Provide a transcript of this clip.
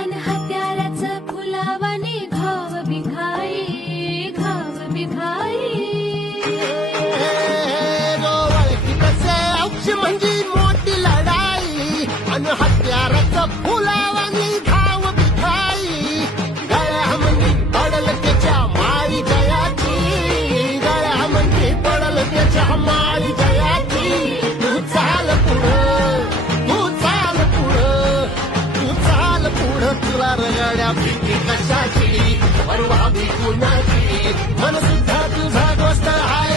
अन हत्याराचं फुलावानी घाव बिघाई, घाव बिघाई. औक्ष म्हणजे मोठी लढाई अन हत्याराचं फुलावानी घाव बिघाई. गळ्यामध्ये पडल त्याच्या माळी जयाची, गळ्यामध्ये पडल त्याच्या माळी जयाची. तू चाल पुढं, तू चाल पुढं, तू चाल पुढं. तुला रगड्या भीती कशाची, परवा भी कुणाची, मन सुद्धा तुझा गोष्ट आहे.